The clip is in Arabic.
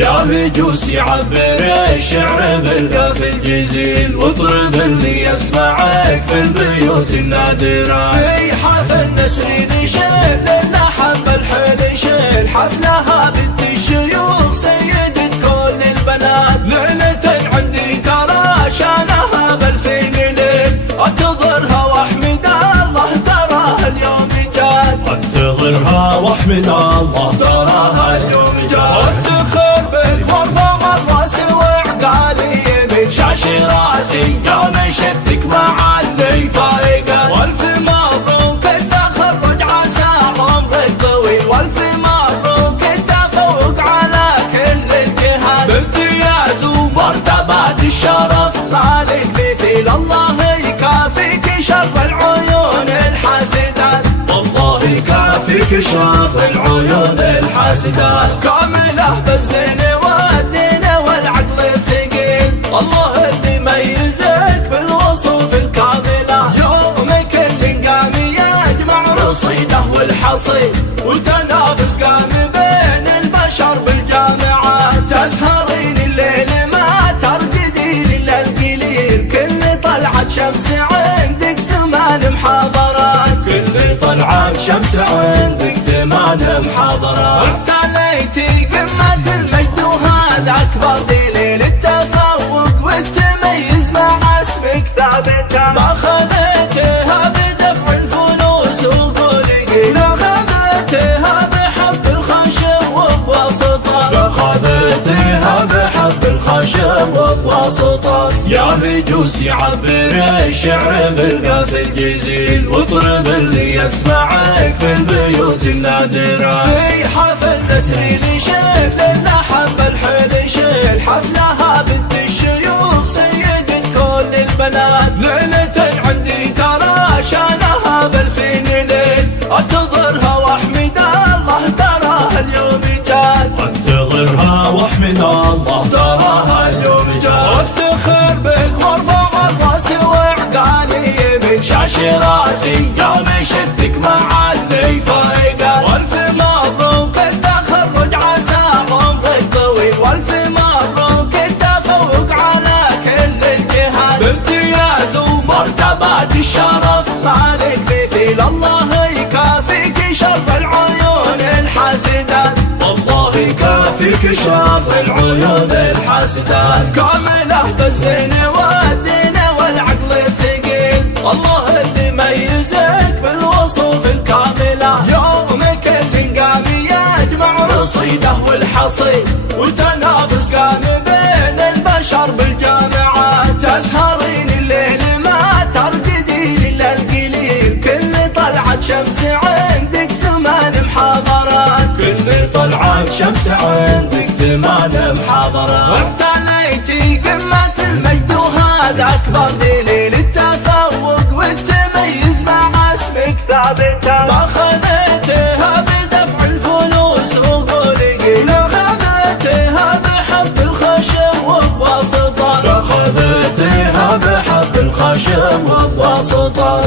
يا هجوس يعبر الشعر بالقاف الجزيل، واطرب اللي يسمعك في البيوت النادرة. في حفل نسرين شيل اللحم بالحل شيل، حفلها بنت الشيوخ سيدة كل البنات. ليلة عندي ترى شانها بالفين ليل، انتظرها واحمد الله تراها اليوم جات. انتظرها واحمد الله تراها اليوم جات. وافتخر بك وارفع الراس وعقالي من شاش راسي يوم شفتك مع اللي فايقات. والف مبروك التخرج عسى عمرك طويل، والف مبروك التفوق على كل الجهات. بامتياز ومرتبات الشرف مالك مثيل، الله يكافيك شر العيون الحاسدات. الله يكافيك شر العيون الحاسدات. كامله بالزين والدين والعقل الثقيل، الله اللي يميزك بالوصوف الكامله. يومك اللي قام يجمع رصيده والحصيل، والتنافس قام بين البشر بالجامعات. تسهرين الليل ما ترقدين الا القليل، كل طلعة شمس عندك 8 محاضرات. كل طلعة شمس عندك 8 محاضرات. وابتليتي قمة المجد وهذا أكبر دليل التفوق والتميز مع اسمك ثابتة. ما خذيتها بدفع الفلوس وقولي، لا خذيتها بحب الخشم وبواسطة. لا خذيتها بحب الخشم وبواسطة. يا هجوس يعبر الشعر بالقاف الجزيل، واطرب اللي يسمعك في البيوت النادرة. في حفل نسرين شيل اللحم بالحل شيل، حفلها بنت الشيوخ سيدة كل البنات. ليلة عندي ترى شانها بالفين ليل، انتظرها واحمد الله تراها اليوم جات. انتظرها واحمد الله تراها اليوم جات. وافتخر بك وارفع الراس وعقالي من شاش راسي يوم شفتك مع اللي فايقات. والف مبروك التخرج عسى عمرك طويل، والف مبروك التفوق على كل الجهات. بامتياز ومرتبات الشرف مالك مثيل، الله يكافيك شر العيون الحاسدات. الله يكافيك شر العيون الحاسدات. كامله بالزين والدين والعقل الثقيل، الله اللي يميزك بالوصوف الكامله. يومك اللي قام يجمع رصيده والحصيل، والتنافس قام بين البشر بالجامعات. تسهرين الليل ما ترقدين الا القليل، كل طلعة شمس عندك 8 محاضرات. كل طلعة شمس عندك 8 محاضرات. وابتليتي قمة المجد وهذا أكبر دليل التفوق والتميز مع اسمك ثابتة. ما خذيتها بدفع الفلوس وقولي، لا خذيتها بحب الخشم وبواسطة. لا خذيتها بحب الخشم وبواسطة.